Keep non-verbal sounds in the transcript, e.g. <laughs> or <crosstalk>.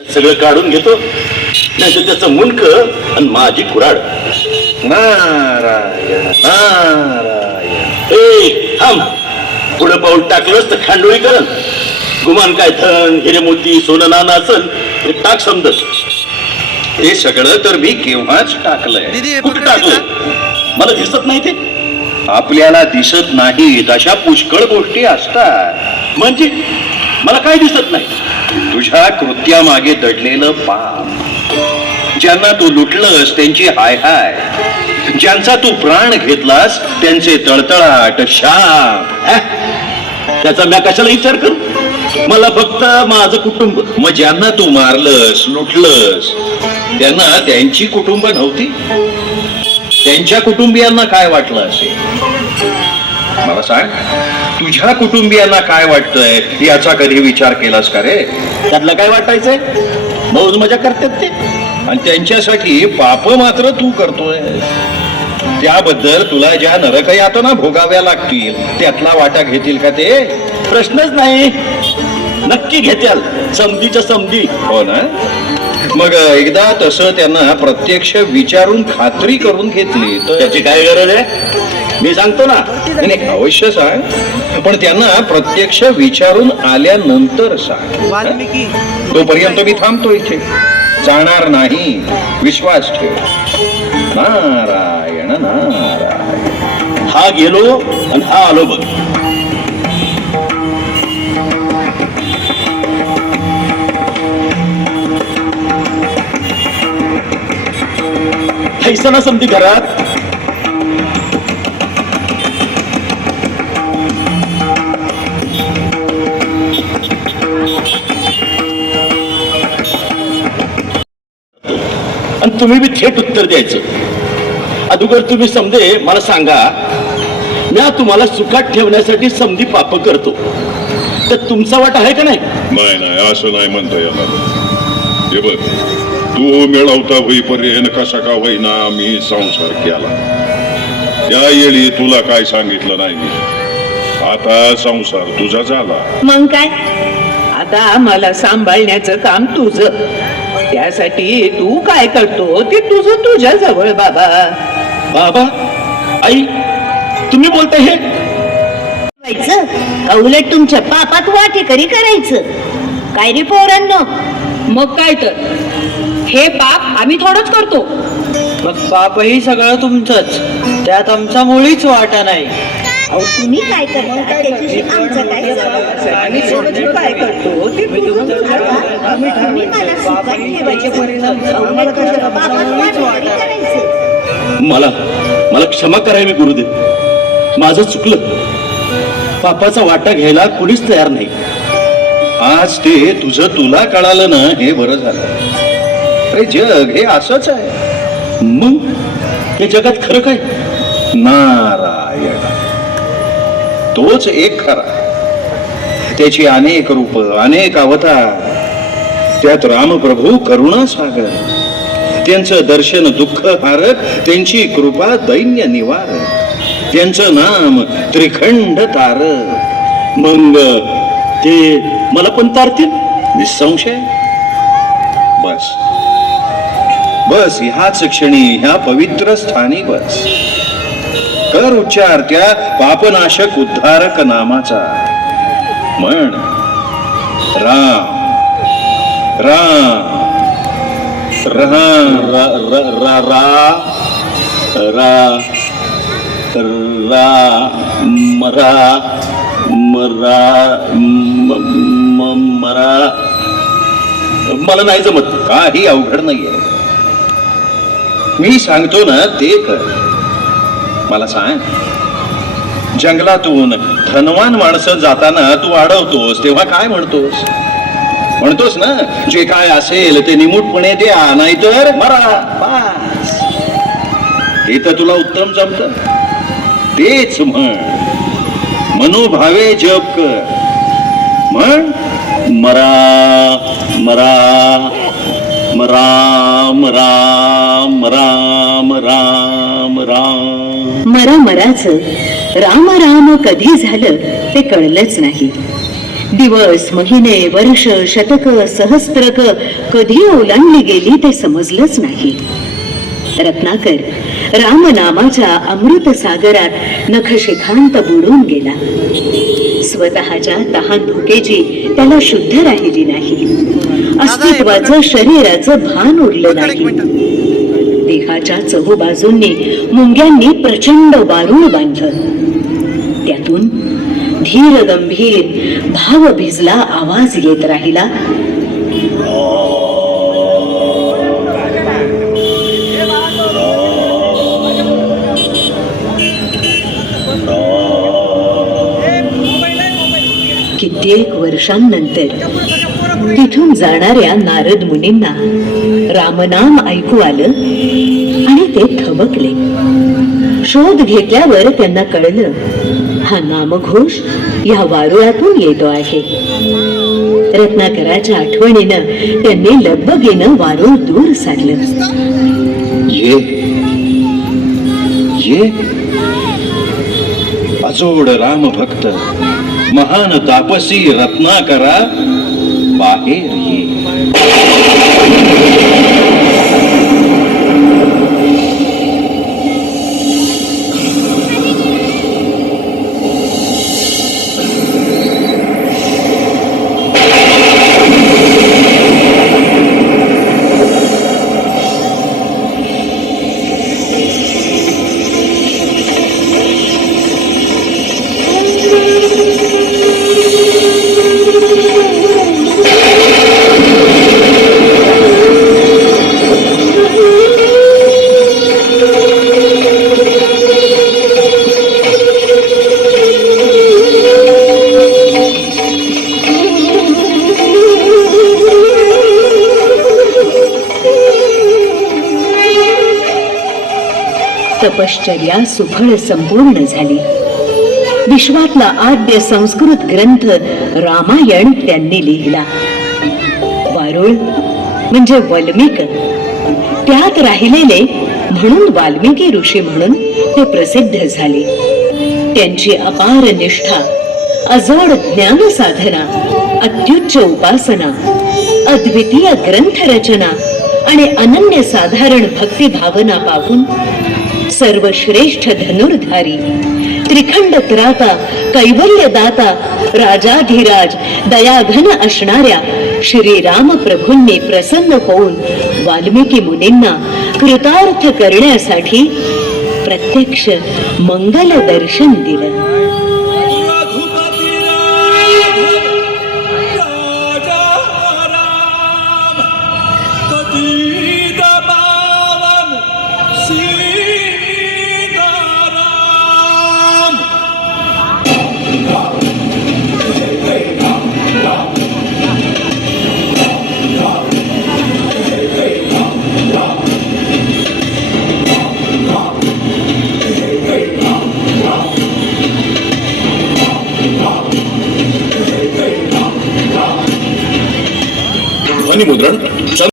सगळं काढून घेतो. नाही तर त्याचं मुंडक आणि माझी कुराड. नारायण नारायण. ए थांब. पुढं पाऊल टाकलंस तर खांडोळी करन गुमान काय धन हिरे मोती सोनं नाणं असन ते टाक समजत. हे सगळं तर मी केव्हाच टाकलंय? हे कुठं टाकलं. मला दिसत नाही ते. आपल्याला दिसत नाहीत अशा पुष्कळ गोष्टी असतात. म्हणजे? मला काय दिसत नाही? तुझ्या कृत्यामागे दडलेलं पाप ज्यांना तू लुटलंस त्यांची हाय हाय. ज्यांचा तू प्राण घेतलास त्यांचे तळतळाट शाप. त्याचा मी कशाला विचार करू? मला फक्त माझं कुटुंब. मग ज्यांना तू मारलंस लुटलंस त्यांना त्यांची कुटुंब नव्हती? त्यांच्या कुटुंबियांना काय वाटलं असेल? मला सांग. तुझ्या कुटुंबियांना काय वाटतंय? याचा कधी विचार केलास का रे? त्यातलं काय वाटायचंय? मौज मजा करतात ते. आणि त्यांच्यासाठी पाप मात्र तू करतोय. त्याबद्दल तुला ज्या नरक यातना भोगाव्या लागतील त्यातला वाटा घेतील का ते? प्रश्नच नाही. नक्की घेत्याल. समधीच्या समधी हो ना? मग एकदा तसं त्यांना प्रत्यक्ष विचारून खात्री करून घेतली तर त्याची काय गरज आहे? मी सांगतो ना नाही, अवश्य सांग. पण त्यांना प्रत्यक्ष विचारून आल्यानंतर सांग. तोपर्यंत मी थांबतो इथे. जाणार नाही. विश्वास ठेव. नारायण नारायण. हा गेलो आणि हा आलो बघ. हैसा ना समधी घरात तुम्ही बी थेट उत्तर द्यायचं. अगोदर तुम्ही समजे मला सांगा मी तुम्हाला सुखात ठेवण्यासाठी समधी पाप करतो. तर तुमचा वाट आहे का नाही? नाही नाही असं नाही म्हणता येणार. हे बघ तू मिळवता होईपर्यंत कसा का होईना मी संसार केला. त्या येळी तुला काय सांगितलं नाही मी? आता संसार तुझा झाला. मग काय? आता मला सांभाळण्याचं काम तुझं. त्यासाठी तू काय करतो? ते तुझं तुझ्या जवळ बाबा. बाबा आई तुम्ही बोलताय हे? व्हायचं का उलट तुमच्या पापात वाटेकरी करायचं. काय रे पोरांनो? मग काय तर? हे पाप आम्ही थोडंच करतो. मग बापही सगळं तुमचंच. त्यात आमचा मुळीच वाटा नाही. अहो तुम्ही काय करता? त्याच्याशी आमचं काय संबंध? काय करतो? ते तुम्ही मला सुखात करायचं मला मला क्षमा कराय मी गुरुदेव. माझं चुकलं. पापाचा वाटा घ्यायला कुणीच तयार नाही. आज ते तुझं तुला कळालं ना हे बरं झालं. अरे जग हे असंच आहे. मग? हे जगात खरं काय? नारायण. तोच एक खरा. त्याची अनेक रूप अनेक अवतार. त्यात रामप्रभू करुणा सागर त्यांचं दर्शन दुःख हारक त्यांची कृपा दैन्य निवारक त्यांचं नाम त्रिखंड तारक. मग ते मला पण तारतील? निसंशय? बस. बस ह्याच क्षणी ह्या पवित्र स्थानी बस. कर उच्चार त्या पापनाशक उद्धारक नामाचा. म्हण. राम. राम. राम रा रा रा रा. रा. मरा मरा म- मरा मला नाही जमत. काही अवघड नाहीये. मी सांगतो ना ते कर. मला सांग. जंगलातून धनवान माणसं जाताना तू अडवतोस तेव्हा काय म्हणतोस? म्हणतोस ना जे काय असेल ते निमूटपणे द्या नाहीतर मरा. हे तर तुला उत्तम जमत. तेच म्हण. मनोभावे जप कर. म्हण मरा मरा मराम राम राम राम राम मरा मराच. राम राम कधी झालं ते कळलंच नाही. दिवस महिने वर्ष शतक सहस्त्रक कधी ओलांडली गेली ते समजलंच नाही. रत्नाकर रामनामाच्या अमृत सागरात नखशिखांत बुडून गेला. स्वतःच्या तहान भुकेची त्याला शुद्ध राहिली नाही. अस्तित्वाचं शरीराचं भान उरलं नाही. देहाच्या चहूबाजूंनी मुंग्यांनी प्रचंड वारुळ बांधलं. त्यातून धीर गंभीर भाव भिजला आवाज येत राहिला. कित्येक वर्षांनंतर तिथून जाणाऱ्या नारद मुनींना रामनाम ऐकू आलं आणि ते थबकले. शोध घेतल्यावर त्यांना कळलं हा नामघोष या वारुळातून येतो आहे. रत्नाकराच्या आठवणीनं त्यांनी लगबगीनं वारुळ दूर सारलं ये ये. अजोड राम भक्त महान तापसी रत्नाकरा बाहेर ये <laughs> तपश्चर्या सुफळ संपूर्ण झाली. विश्वातला आद्य संस्कृत ग्रंथ रामायण त्यांनी लिहिला. वारुळ म्हणजे वल्मिक. त्यात राहिलेले म्हणून वाल्मिकी ऋषी म्हणून ते प्रसिद्ध झाले. त्यांची अपार निष्ठा अजोड ज्ञान साधना अत्युच्च उपासना अद्वितीय ग्रंथ रचना आणि अनन्य साधारण भक्ती भावना पाहून सर्वश्रेष्ठ धनुर्धारी. त्रिखंड त्राता कैवल्यदाता राजाधिराज दयाघन असणाऱ्या श्रीराम प्रभूंनी प्रसन्न होऊन वाल्मिकी मुनींना कृतार्थ करण्यासाठी प्रत्यक्ष मंगल दर्शन दिलं.